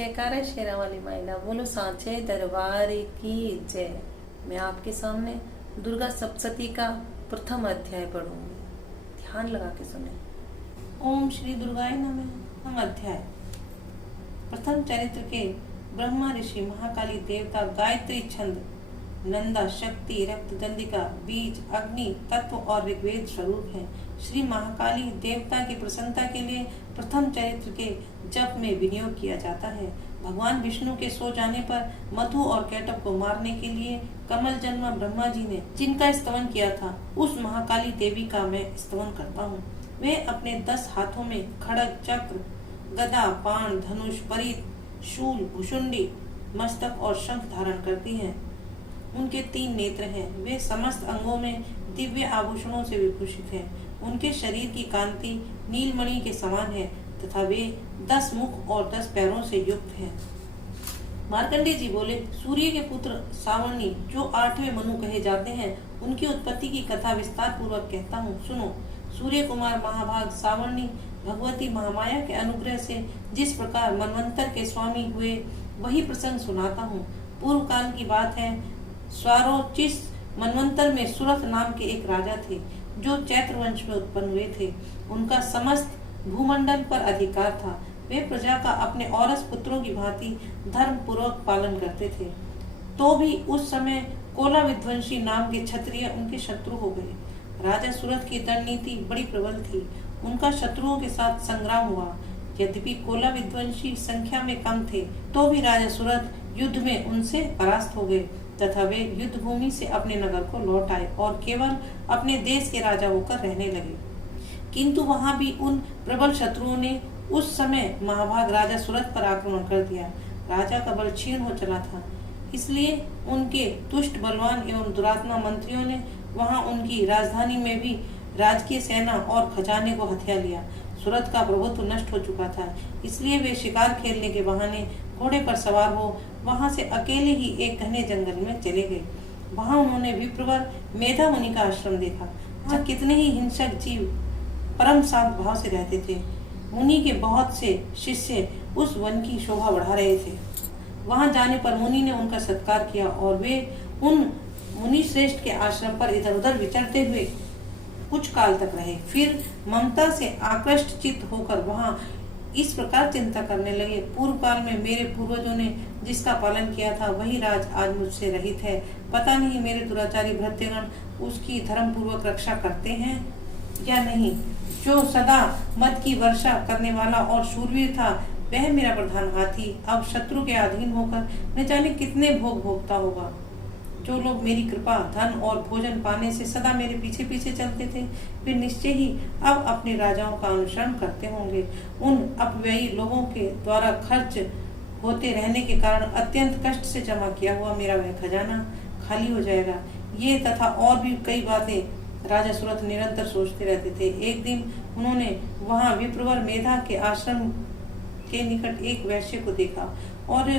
जयकारा शेरा वाली माइला, बोलो सांचे दरबार की जय। मैं आपके सामने दुर्गा सप्तशती का प्रथम अध्याय पढ़ूंगी, ध्यान लगा के सुने। ओम श्री दुर्गाय नमः। हम अध्याय प्रथम चरित्र के ब्रह्मा ऋषि, महाकाली देवता, गायत्री छंद, नंदा, शक्ति, रक्त, दंडिका, बीज, अग्नि तत्व और ऋग्वेद स्वरूप हैं। श्री महाकाली देवता की प्रसन्नता के लिए प्रथम चरित्र के जप में विनियोग किया जाता है। भगवान विष्णु के सो जाने पर मधु और कैटभ को मारने के लिए कमल जन्मा ब्रह्मा जी ने जिनका स्तवन किया था, उस महाकाली देवी का मैं स्तवन करता हूँ। वे अपने 10 हाथों में खड़ग, चक्र, गदा, बाण, धनुष, परित, शूल, भुषुंडी, मस्तक और शंख धारण करती हैं। उनके 3 नेत्र हैं। वे समस्त अंगों में दिव्य आभूषणों से विभूषित हैं। उनके शरीर की कांति नीलमणि के समान है तथा वे 10 मुख और 10 पैरों से युक्त हैं। मार्कंडेय जी बोले, सूर्य के पुत्र सावर्णी जो 8वें मनु कहे जाते हैं, उनकी उत्पत्ति की कथा विस्तार पूर्वक कहता हूँ, सुनो। सूर्य कुमार महाभाग सावर्णी भगवती महामाया के अनुग्रह से जिस प्रकार मनवंतर के स्वामी हुए, वही प्रसंग सुनाता हूँ। पूर्व काल की बात है। स्वारोचिस मनवंतर में सुरथ नाम के एक राजा थे, जो चैत्र वंश में उत्पन्न हुए थे। उनका समस्त भूमंडल पर अधिकार था। वे प्रजा का अपने औरस पुत्रों की भांति धर्म पूर्वक पालन करते थे। तो भी उस समय कोला विध्वंसी नाम के क्षत्रिय उनके शत्रु हो गए। राजा सुरथ की दंड नीति बड़ी प्रबल थी। उनका शत्रुओं के साथ संग्राम हुआ। यद्यपि कोला विध्वंसी संख्या में कम थे, तो भी राजा सुरथ युद्ध में उनसे परास्त हो गए तथा वे युद्ध भूमि से अपने नगर को लौट आए और केवल अपने देश के राजा होकर रहने लगे। किंतु वहां भी उन प्रबल शत्रुओं ने उस समय महाभाग राजा सुरथ पर आक्रमण कर दिया। राजा का बल क्षीण हो चला था, इसलिए उनके दुष्ट, बलवान एवं दुरात्मा मंत्रियों ने वहां उनकी राजधानी में भी राजकीय सेना और खजाने को हथिया लिया। सुरथ का प्रभुत्व नष्ट हो चुका था, इसलिए वे शिकार खेलने के बहाने घोड़े पर सवार हो वहां से अकेले ही एक घने जंगल में चले गए। वहां उन्होंने विप्रवर मेधा मुनि का आश्रम देखा। वहां कितने ही हिंसक जीव परम शांत भाव से रहते थे। मुनि के बहुत से शिष्य उस वन की शोभा बढ़ा रहे थे। वहां जाने पर मुनि ने उनका सत्कार किया और वे उन मुनि श्रेष्ठ के आश्रम पर इधर उधर विचरते हुए कुछ काल तक रहे। फिर ममता से आकृष्ट चित्त होकर वहां इस प्रकार चिंता करने लगे, पूर्व काल में मेरे पूर्वजों ने जिसका पालन किया था, वही राज आज मुझसे रहित है। पता नहीं मेरे दुराचारी भृत्यगण उसकी धर्म पूर्वक रक्षा करते हैं या नहीं। जो सदा मद की वर्षा करने वाला और शूरवीर था, वह मेरा प्रधान हाथी अब शत्रु के अधीन होकर न जाने कितने भोग भोगता होगा। जो लोग मेरी कृपा, धन और भोजन पाने से सदा मेरे पीछे पीछे चलते थे, वे निश्चय ही अब अपने राजाओं का अनुसरण करते होंगे। उन अपव्ययी लोगों के द्वारा खर्च होते रहने के कारण अत्यंत कष्ट से जमा किया हुआ मेरा वह खजाना खाली हो जाएगा। ये तथा और भी कई बातें राजा सुरथ निरंतर सोचते रहते थे। एक दिन उन्होंने वहां विप्रवर मेधा के आश्रम के निकट एक वैश्य को देखा और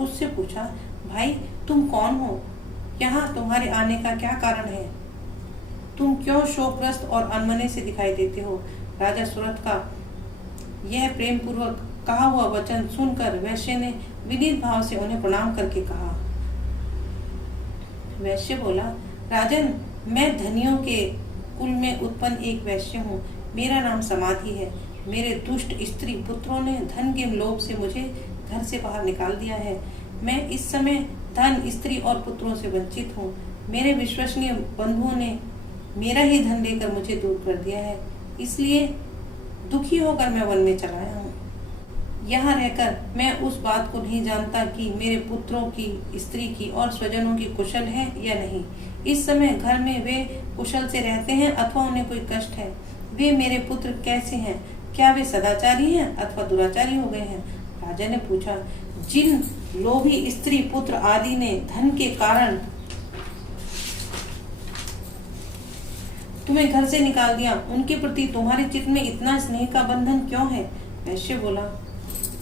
उससे पूछा, भाई तुम कौन हो? यहाँ तुम्हारे आने का क्या कारण है? तुम क्यों शोकग्रस्त और अनमने से दिखाई देते हो? राजा सुरथ का यह प्रेम पूर्वक कहा हुआ वचन सुनकर वैश्य ने विनीत भाव से उन्हें प्रणाम करके कहा। वैश्य बोला, राजन, मैं धनियों के कुल में उत्पन्न एक वैश्य हूँ। मेरा नाम समाधि है। मेरे दुष्ट स्त्री पुत्रों ने धन के लोभ से मुझे घर से बाहर निकाल दिया है। मैं इस समय धन, स्त्री और पुत्रों से वंचित हूँ। मेरे विश्वसनीय बंधुओं ने मेरा ही धन लेकर मुझे दूर कर दिया है, इसलिए दुखी होकर मैं वन में चला आया हूँ। यहाँ रहकर मैं उस बात को नहीं जानता कि मेरे पुत्रों की, स्त्री की और स्वजनों की कुशल है या नहीं। इस समय घर में वे कुशल से रहते हैं अथवा उन्हें कोई कष्ट है। वे मेरे पुत्र कैसे हैं? क्या वे सदाचारी हैं अथवा दुराचारी हो गए हैं? राजा ने पूछा, जिन लोभी स्त्री, पुत्र आदि ने धन के कारण तुम्हें घर से निकाल दिया, उनके प्रति तुम्हारे चित्त में इतना स्नेह का बंधन क्यों है? वैश्य बोला,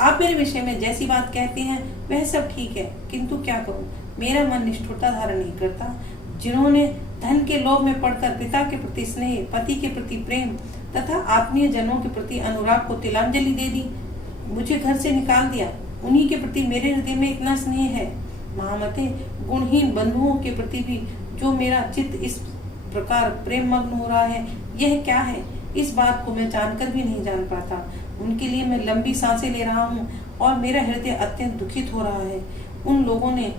आप मेरे विषय में जैसी बात कहते हैं वह सब ठीक है, किंतु क्या करूं, मेरा मन निष्ठुरता धारण नहीं करता। जिन्होंने धन के लोभ में पड़कर पिता के प्रति स्नेह, पति के प्रति प्रेम तथा आत्मीय जनों के प्रति अनुराग को तिलांजलि दे दी, मुझे घर से निकाल दिया, उन्हीं के प्रति मेरे हृदय में इतना स्नेह है। महामते, गुणहीन बंधुओं के प्रति भी जो मेरा चित्त इस प्रकार प्रेम मग्न हो रहा है, यह क्या है? इस बात को मैं जानकर भी नहीं जान पाता। उनके लिए मैं लंबी सांसें ले रहा हूँ और मेरा हृदय अत्यंत दुखित हो रहा है। उन लोगों ने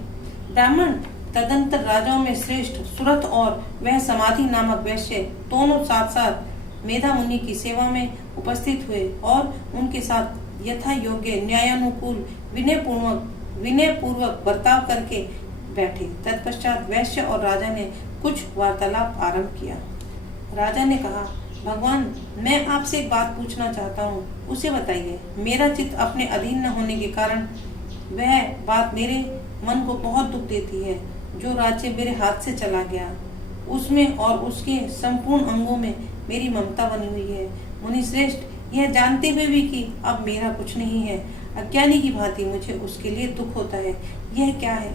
ब्राह्मण तदंतर राजाओं में श्रेष्ठ सुरथ और वह समाधि नामक वैश्य दोनों साथ साथ मेधा मुनि की सेवा में उपस्थित हुए और उनके साथ यथा योग्य न्यायानुकूल विनय पूर्वक बर्ताव करके बैठे। तत्पश्चात वैश्य और राजा ने कुछ वार्तालाप आरंभ किया। राजा ने कहा, भगवान, मैं आपसे एक बात पूछना चाहता हूँ, उसे बताइए। मेरा चित्त अपने अधीन न होने के कारण वह बात मेरे मन को बहुत दुख देती है। जो राज्य मेरे हाथ से चला गया, उसमें और उसके संपूर्ण अंगों में मेरी ममता बनी हुई है। मुनि श्रेष्ठ, यह जानते हुए भी कि अब मेरा कुछ नहीं है, अज्ञानी की भांति मुझे उसके लिए दुख होता है। यह क्या है?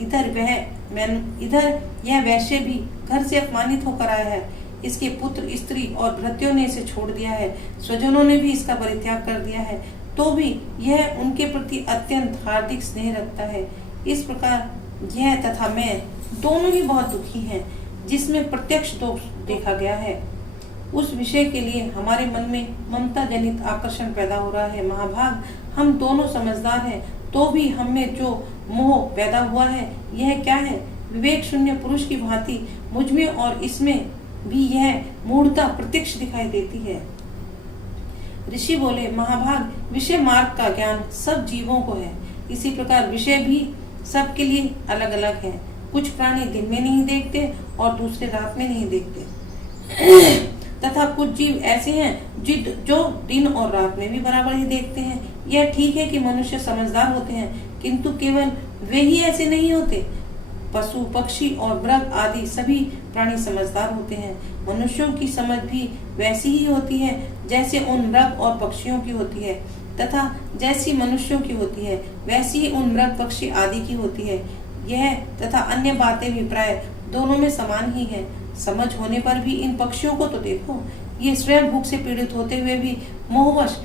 इधर यह वैश्य भी घर से अपमानित होकर आया है। इसके पुत्र, स्त्री और भृत्यों ने इसे छोड़ दिया है। स्वजनों ने भी इसका परित्याग कर दिया है, तो भी यह उनके प्रति अत्यंत हार्दिक स्नेह रखता है। इस प्रकार यह तथा मैं दोनों ही बहुत दुखी हैं, जिसमें प्रत्यक्ष दोष देखा गया है। उस विषय के लिए हमारे मन में ममता जनित आकर्षण पैदा हो रहा है। महाभाग, हम दोनों समझदार हैं, तो भी हम में जो मोह पैदा हुआ है, यह क्या है? विवेक शून्य पुरुष की भांति मुझ में और इसमें भी यह मूढ़ता प्रत्यक्ष दिखाई देती है। ऋषि बोले, महाभाग, विषय मार्ग का ज्ञान सब जीवों को है। इसी प्रकार विषय भी सबके लिए अलग अलग है। कुछ प्राणी दिन में नहीं देखते और दूसरे रात में नहीं देखते तथा कुछ जीव ऐसे हैं जो दिन और रात में भी बराबर ही देखते हैं। यह ठीक है कि मनुष्य समझदार होते हैं, किंतु केवल वे ही ऐसे नहीं होते। पशु, पक्षी और मृग आदि सभी प्राणी समझदार होते हैं। मनुष्यों की समझ भी वैसी ही होती है जैसे उन मृग और पक्षियों की होती है, तथा जैसी मनुष्यों की होती है वैसी ही उन मृग, पक्षी आदि की होती है। यह तथा अन्य बातें भी प्राय दोनों में समान ही है। समझ होने पर भी इन पक्षियों को तो देखो, ये स्वयं भूख से पीड़ित होते हुए भी मोहवश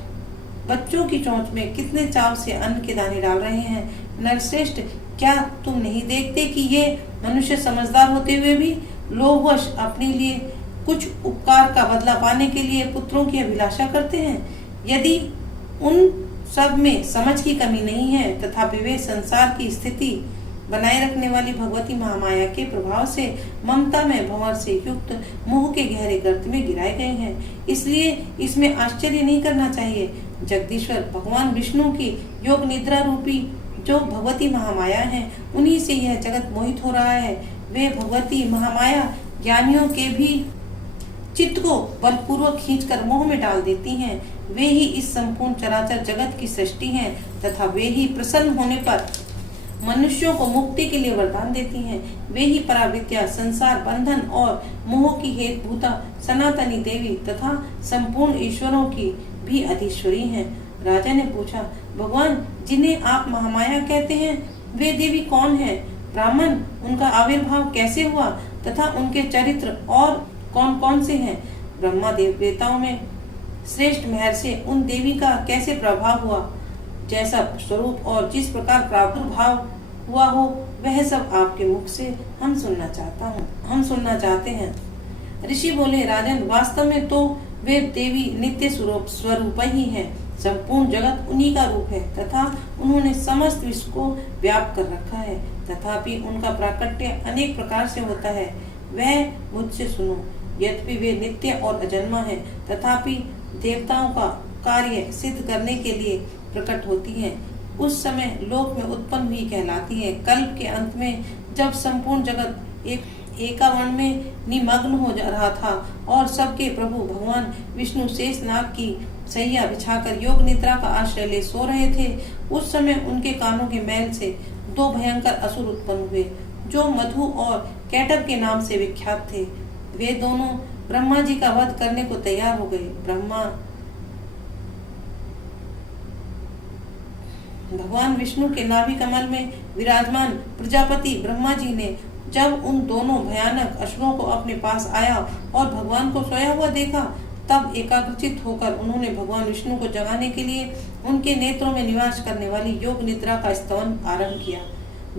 बच्चों की चोंच में कितने चाव से अन्न के दाने डाल रहे हैं। नरश्रेष्ठ, क्या तुम नहीं देखते कि ये मनुष्य समझदार होते हुए भी लोभवश अपने लिए कुछ उपकार का बदला पाने के लिए पुत्रों की अभिलाषा करते हैं? यदि उन सब में समझ की कमी नहीं है, तथापि वे संसार की स्थिति बनाए रखने वाली भगवती महामाया के प्रभाव से ममता में भंवर से युक्त मोह के गहरे गर्त में गिराए गए हैं। इसलिए इसमें आश्चर्य नहीं करना चाहिए। जगदीश्वर भगवान विष्णु की योग निद्रा रूपी जो भगवती महामाया है, उन्हीं से यह जगत मोहित हो रहा है। वे भगवती महामाया ज्ञानियों के भी चित्त को बलपूर्वक खींचकर मोह में डाल देती हैं। वे ही इस संपूर्ण चराचर जगत की सृष्टि हैं, तथा वे ही प्रसन्न होने पर मनुष्यों को मुक्ति के लिए वरदान देती हैं। वे ही पराविद्या, संसार बंधन और मोह की हेतुभूता सनातनी देवी तथा संपूर्ण ईश्वरों की भी अधीश्वरी हैं। राजा ने पूछा, भगवान, जिन्हें आप महामाया कहते हैं, वे देवी कौन है? ब्राह्मण, उनका आविर्भाव कैसे हुआ तथा उनके चरित्र और कौन कौन से हैं? ब्रह्मा देवताओं में श्रेष्ठ महर्षि उन देवी का कैसे प्रभाव हुआ? जैसा स्वरूप और जिस प्रकार प्रादुर्भाव हुआ हो, वह सब आपके मुख से हम सुनना चाहते हैं। ऋषि बोले, राजन, वास्तव में तो वे देवी नित्य स्वरूप ही हैं। संपूर्ण जगत उन्हीं का रूप है तथा उन्होंने समस्त विश्व को व्याप्त कर रखा है। तथापि उनका प्राकट्य अनेक प्रकार से होता है। वह मुझसे सुनो। यद्यपि वे नित्य और अजन्मा है, तथापि देवताओं का कार्य सिद्ध करने के लिए प्रकट होती हैं। उस समय लोक में उत्पन्न हुई कहलाती हैं। कल्प के अंत में जब संपूर्ण जगत एकावर्ण में निमग्न हो जा रहा था और सबके प्रभु भगवान विष्णु शेषनाग की सैया बिछाकर योग निद्रा का आश्रय ले सो रहे थे, उस समय उनके कानों के मैल से दो भयंकर असुर उत्पन्न हुए, जो मधु और कैटब के नाम से विख्यात थे। वे दोनों ब्रह्मा जी का वध करने को तैयार हो गए। भगवान विष्णु के नाभि कमल में विराजमान प्रजापति ब्रह्मा जी ने जब उन दोनों भयानक असुरों को अपने पास आया और भगवान को सोया हुआ देखा, तब एकाग्रचित होकर उन्होंने भगवान विष्णु को जगाने के लिए उनके नेत्रों में निवास करने वाली योग निद्रा का स्तवन आरंभ किया,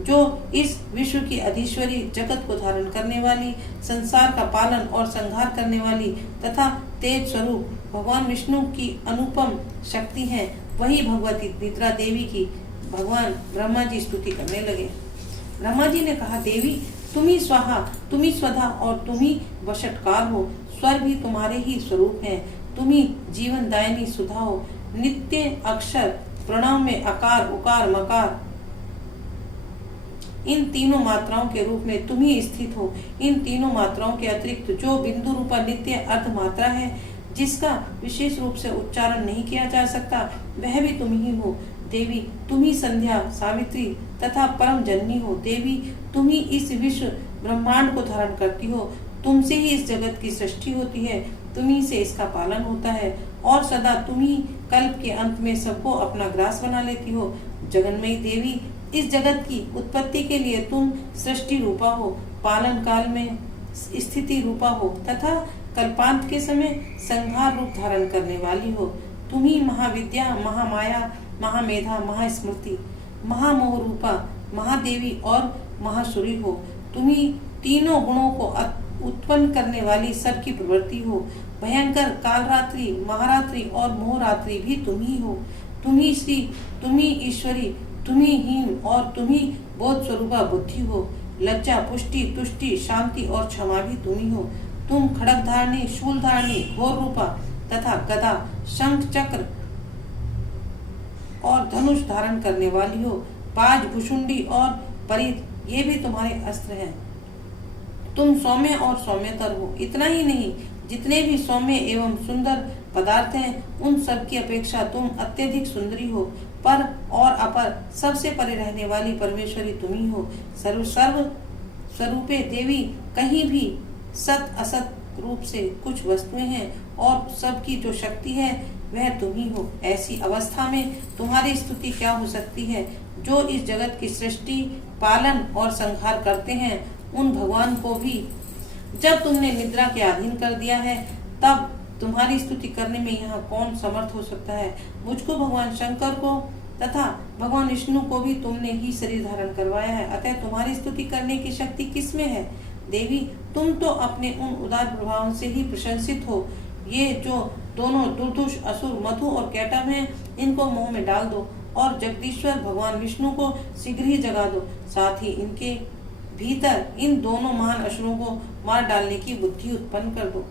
जो इस विश्व की अधीश्वरी, जगत को धारण करने वाली, संसार का पालन और संहार करने वाली तथा तेज स्वरूप भगवान विष्णु की अनुपम शक्ति है। वही भगवती निद्रा देवी की भगवान ब्रह्मा जी स्तुति करने लगे। ब्रह्मा जी ने कहा, देवी तुम ही स्वाहा, तुम ही स्वधा और तुम ही वशटकार हो। स्वर भी तुम्हारे ही स्वरूप हैं। तुम ही जीवन दायिनी सुधा हो। नित्य अक्षर प्रणव में अकार, उकार, मकार इन तीनों मात्राओं के रूप में तुम ही स्थित हो। इन तीनों मात्राओं के अतिरिक्त जो बिंदु रूपा नित्य अर्ध मात्रा है, जिसका विशेष रूप से उच्चारण नहीं किया जा सकता, वह भी तुम ही हो। देवी तुम ही संध्या, सावित्री तथा परम जननी हो। देवी तुम ही इस विश्व ब्रह्मांड को धारण करती हो। तुमसे ही इस जगत की सृष्टि होती है, तुम ही से इसका पालन होता है और सदा तुम ही कल्प के अंत में सबको अपना ग्रास बना लेती हो। जगन्मयी देवी, इस जगत की उत्पत्ति के लिए तुम सृष्टि रूपा हो, पालन काल में स्थिति रूपा हो तथा कल्पांत के समय संहार रूप धारण करने वाली हो। तुम ही महाविद्या, महामाया, महामेधा, महास्मृति, महामोह रूपा, महादेवी और महासुरी हो। तुम ही तीनों गुणों को उत्पन्न करने वाली सबकी प्रवृत्ति हो। भयंकर कालरात्रि, महारात्रि और मोहरात्रि भी तुम ही हो। तुम ही श्री, तुम ही ईश्वरी, तुम ही हीन और तुम ही बोध स्वरूपा बुद्धि हो। लज्जा, पुष्टि, तुष्टि, शांति और क्षमा भी तुम ही हो। तुम खड़ग धारणी, शूल धारणी, घोर रूपा तथा गदा, शंख, चक्र और धनुष धारण करने वाली हो। पाज, भुषुंडी और परित ये भी तुम्हारे अस्त्र हैं। तुम सौम्य और सौम्यतर हो। इतना ही नहीं, जितने भी सौम्य एवं सुंदर पदार्थ हैं, उन सब की अपेक्षा तुम अत्यधिक सुंदरी हो। पर और अपर सबसे परे रहने वाली परमेश्वरी तुम ही हो। सर्व स्वरूपे देवी, कहीं भी सत असत रूप से कुछ वस्तुएं हैं और सबकी जो शक्ति है वह तुम ही हो। ऐसी अवस्था में तुम्हारी स्तुति क्या हो सकती है? जो इस जगत की सृष्टि, पालन और संहार करते हैं, उन भगवान को भी जब तुमने निद्रा के अधीन कर दिया है, तब तुम्हारी स्तुति करने में यहाँ कौन समर्थ हो सकता है? मुझको, भगवान शंकर को तथा भगवान विष्णु को भी तुमने ही शरीर धारण करवाया है, अतः तुम्हारी स्तुति करने की शक्ति किसमें है? देवी, तुम तो अपने उन उदार प्रभावों से ही प्रशंसित हो। ये जो दोनों दुर्धुष असुर मधु और कैटभ हैं, इनको मोह में डाल दो और जगदीश्वर भगवान विष्णु को शीघ्र ही जगा दो। साथ ही इनके भीतर इन दोनों महान असुरों को मार डालने की बुद्धि उत्पन्न कर दो।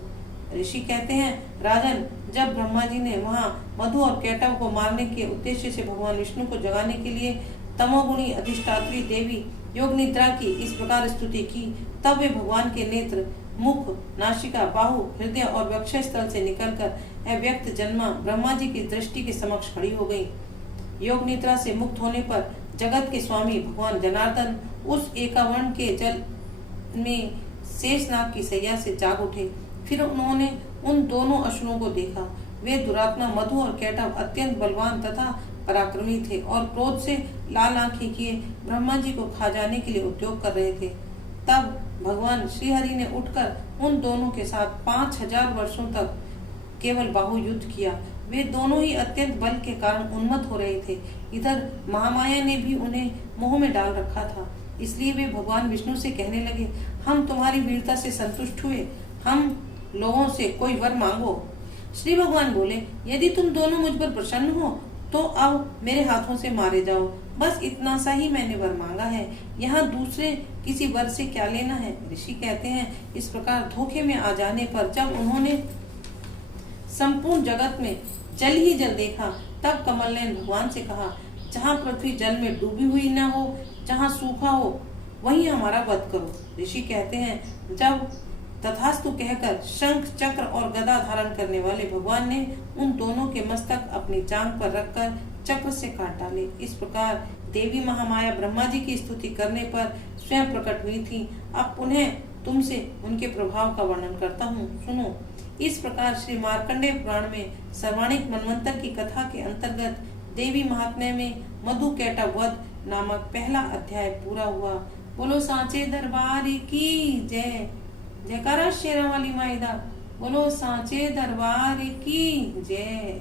ऋषि कहते हैं, राजन, जब ब्रह्मा जी ने वहाँ मधु और कैटभ को मारने के उद्देश्य से भगवान विष्णु को जगाने के लिए तमोगुणी अधिष्ठात्री देवी योग निद्रा की इस प्रकार स्तुति की, तब वे भगवान के नेत्र, मुख, नासिका, बाहु, हृदय और वक्षस्थल स्थल से निकलकर अव्यक्त जन्मा ब्रह्मा जी की दृष्टि के समक्ष खड़ी हो गई। योग निद्रा से मुक्त होने पर जगत के स्वामी भगवान जनार्दन उस एकावर्ण के जल में शेषनाग की सैया से जाग उठे। फिर उन्होंने उन दोनों असुरों को देखा। वे दुरात्मा मधु और कैटभ अत्यंत बलवान तथा पराक्रमी थे और क्रोध से लाल आंखें किए ब्रह्मा जी को खा जाने के लिए उद्योग कर रहे थे। तब भगवान श्रीहरि ने उठकर उन दोनों के साथ 5000 वर्षों तक केवल बाहु युद्ध किया। वे दोनों ही अत्यंत बल के कारण उन्मत्त हो रहे थे। इधर महामाया ने भी उन्हें मोह में डाल रखा था, इसलिए वे भगवान विष्णु से कहने लगे, हम तुम्हारी वीरता से संतुष्ट हुए, हम लोगों से कोई वर मांगो। श्री भगवान बोले, यदि तुम दोनों मुझ पर प्रसन्न हो तो अब मेरे हाथों से मारे जाओ। बस इतना सा ही मैंने वर मांगा है, यहाँ दूसरे किसी वर से क्या लेना है। ऋषि कहते हैं, इस प्रकार धोखे में आ जाने पर जब उन्होंने संपूर्ण जगत में जल ही जल देखा, तब कमल ने भगवान से कहा, जहाँ पृथ्वी जल में डूबी हुई न हो, जहाँ सूखा हो, वहीं हमारा वध करो। ऋषि कहते हैं, जब तथास्तु कहकर शंख, चक्र और गदा धारण करने वाले भगवान ने उन दोनों के मस्तक अपनी जांघ पर रखकर चक्र से काट डाले। इस प्रकार देवी महामाया ब्रह्मा जी की स्तुति करने पर स्वयं प्रकट हुई थी। अब पुनः तुमसे उनके प्रभाव का वर्णन करता हूँ, सुनो। इस प्रकार श्री मार्कंडेय पुराण में सर्वाणिक मनवंतर की कथा के अंतर्गत देवी महात्म्य में मधु कैटभ वध नामक पहला अध्याय पूरा हुआ। बोलो सांचे दरबार की जय। जयकारा शेरा वाली माई दा। बोलो सांचे दरबार की जय।